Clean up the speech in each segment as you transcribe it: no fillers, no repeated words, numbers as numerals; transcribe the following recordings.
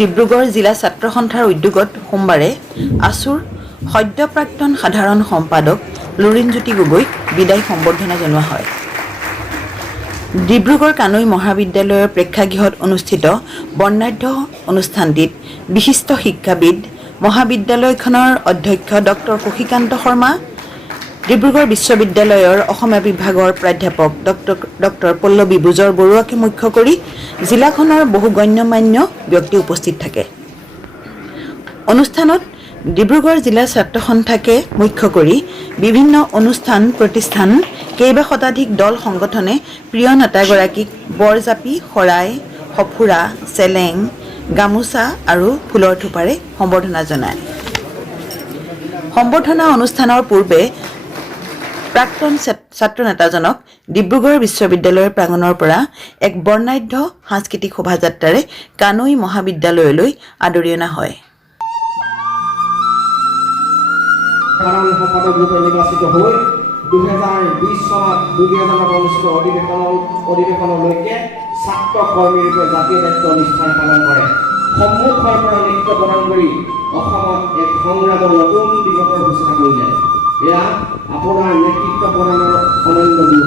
ডিব্ৰুগড় জিলা ছাত্ৰ সন্থাৰ উদ্যোগত সোমবাৰে আসুৰ সদ্য প্ৰাক্তন সাধাৰণ সম্পাদক লুৰিণজ্যোতি গগৈক বিদায় সম্বৰ্ধনা জনোৱা হয়। ডিব্ৰুগড় কানৈ মহাবিদ্যালয়ৰ প্ৰেক্ষাগৃহত অনুষ্ঠিত বৰ্ণাঢ্য অনুষ্ঠানটিত বিশিষ্ট শিক্ষাবিদ, মহাবিদ্যালয়খনৰ অধ্যক্ষ ডক্টৰ শশীকান্ত শৰ্মা, ডিব্ৰুগড় বিশ্ববিদ্যালয়ৰ অসমীয়া বিভাগৰ প্ৰাধ্যাপক ডক্টৰ পল্লৱী বুজৰ বৰুৱাকে মুখ্য কৰি জিলাখনৰ বহু গণ্যমান্য ব্যক্তি উপস্থিত থাকে। অনুষ্ঠানত ডিব্ৰুগড় জিলা ছাত্ৰ সন্থাকে মুখ্য কৰি বিভিন্ন অনুষ্ঠান প্ৰতিষ্ঠান, কেইবা শতাধিক দল সংগঠনে প্ৰিয় নেতাগৰাকীক বৰজাপি, শৰাই, সফুৰা, চেলেং, গামোচা আৰু ফুলৰ থোপাৰে সম্বৰ্ধনা জনায়। সম্বৰ্ধনা অনুষ্ঠানৰ পূৰ্বে প্ৰাক্তন ছাত্ৰ নেতাজনক ডিব্ৰুগড় বিশ্ববিদ্যালয়ৰ প্ৰাংগণৰ পৰা এক বৰ্ণাঢ্য সাংস্কৃতিক শোভাযাত্ৰাৰে কানৈ মহাবিদ্যালয়লৈ আদৰি অনা হয়। সাধাৰণ সম্পাদক ৰূপে নিৰ্বাচিত হৈ 2020 চনত 2000 অনুষ্ঠিত অধিৱেশনলৈকে ছাত্ৰ কৰ্মী ৰূপে জাতীয় দায়িত্ব নিষ্ঠাৰে পালন কৰে। সন্মুখৰ পৰা নেতৃত্ব প্ৰদান কৰি অসমত এক সংগ্ৰামৰ নতুন দিগন্তৰ সূচনা কৰিলে। এয়া আপোনাৰ নেতৃত্ব প্ৰদানৰ অনন্য গুণ।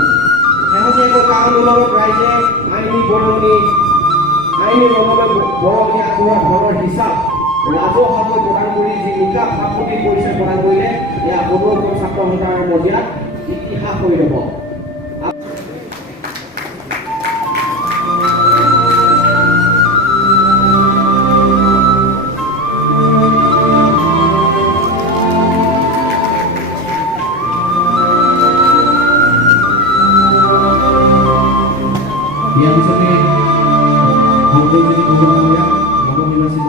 শেহতীয়াকৈ কা আন্দোলনত ৰাইজে আইনী বৰঙণি আগবঢ়োৱা ধনৰ হিচাপ ৰাজহুৱাকৈ প্ৰদান কৰি যি নিকা ভাবমূৰ্তিৰ পৰিচয় প্ৰদান কৰিলে, এয়া বড়ো ছাত্ৰ সন্থাৰ মজিয়াত ইতিহাস হৈ ৰ'ব। ইয়াৰ পিছতে শংকৰজ্যোতি গগৈয়ে নৱনিৰ্বাচিত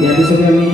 ইয়াৰ পিছতে আমি